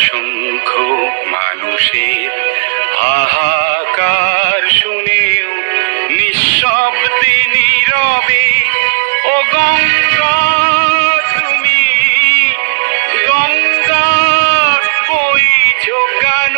অসংখ্য মানুষের হাহাকার শুনেও নিঃশব্দে নীরবে ও গঙ্গা তুমি গঙ্গা বইছো কেন?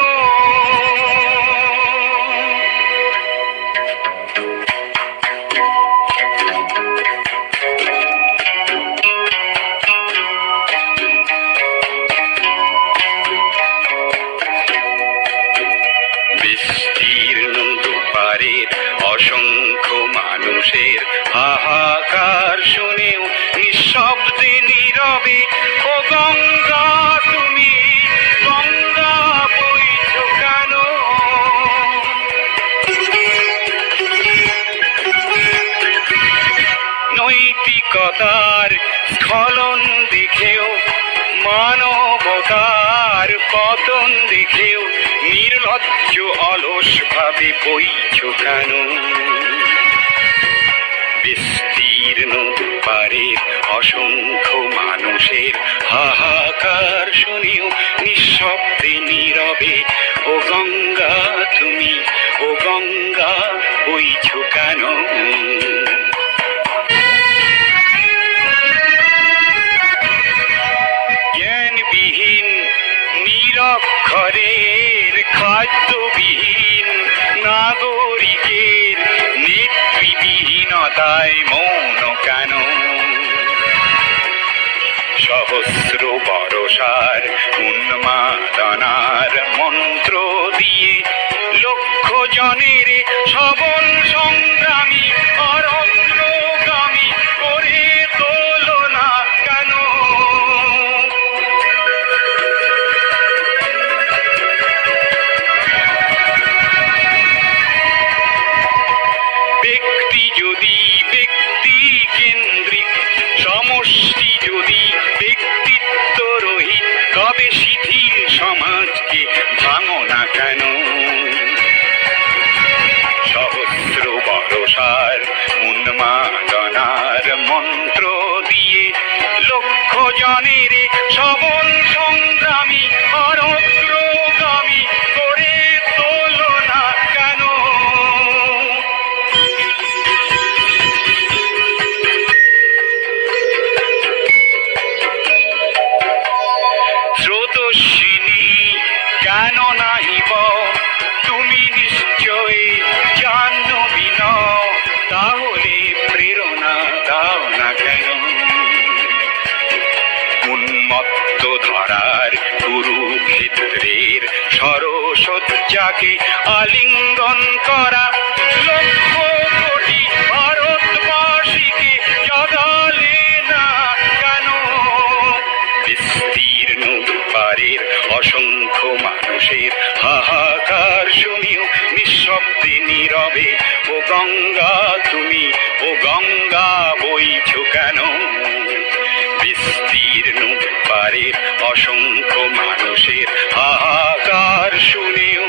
বিস্তীর্ণ দুপারের অসংখ্য মানুষের হাহাকার শুনেও নিঃশব্দে নীরবে ও গঙ্গা তুমি গঙ্গা বইছো কেন? নৈতিকতার স্খলন দেখেও মানবতার পতন দেখেও নির্লজ্জ অলস ভাবে বইছো কেন? বিস্তীর্ণ দুপারের অসংখ্য মানুষের হাহাকার শুনেও নিঃশব্দে নীরবে ও গঙ্গা তুমি ও গঙ্গা বইছো কেন? জ্ঞানবিহীন নিরক্ষরের খাদ্যবিহীন নাগরিকের নেতৃবিহীনতায় মৌন কেন? সহস্র বরষার উন্মাদনার মন্ত্র দিয়ে লক্ষ জনের সবল সংগ্রামী অরগ্রগামী করে তোলো না কেন? ব্যক্তি যদি ব্যক্তি কেন্দ্রিক, সমষ্টি যদি ব্যক্তিত্ব রহিত, তবে শিথিল সমাজকে ভাঙো না কেন? সহস্র বরষার উন্মাদনার মন্ত্র দিয়ে লক্ষ জনের সবল সংগ্রামী অরগ্রগামী করে তোলো না কেন? স্রোতস্বিনী কেন নাহিব তুমি নিশ্চয় জাহ্নবী নও, তাহলে প্রেরণা দাও না কেন? উন্মত্ত ধরার কুরুক্ষেত্রের সরসজ্জাকে আলিঙ্গন করা লক্ষ কোটি ভারতবাসীকে জাগালে না কেন? বিস্তীর্ণ দুপারের অসংখ্য মানুষের হাহাকার শুনিও নিঃশব্দে নীরবে ও গঙ্গা তুমি ও গঙ্গা বইছো কেন? বিস্তীর্ণ দুপারের অসংখ্য মানুষের হাহাকার শুনেও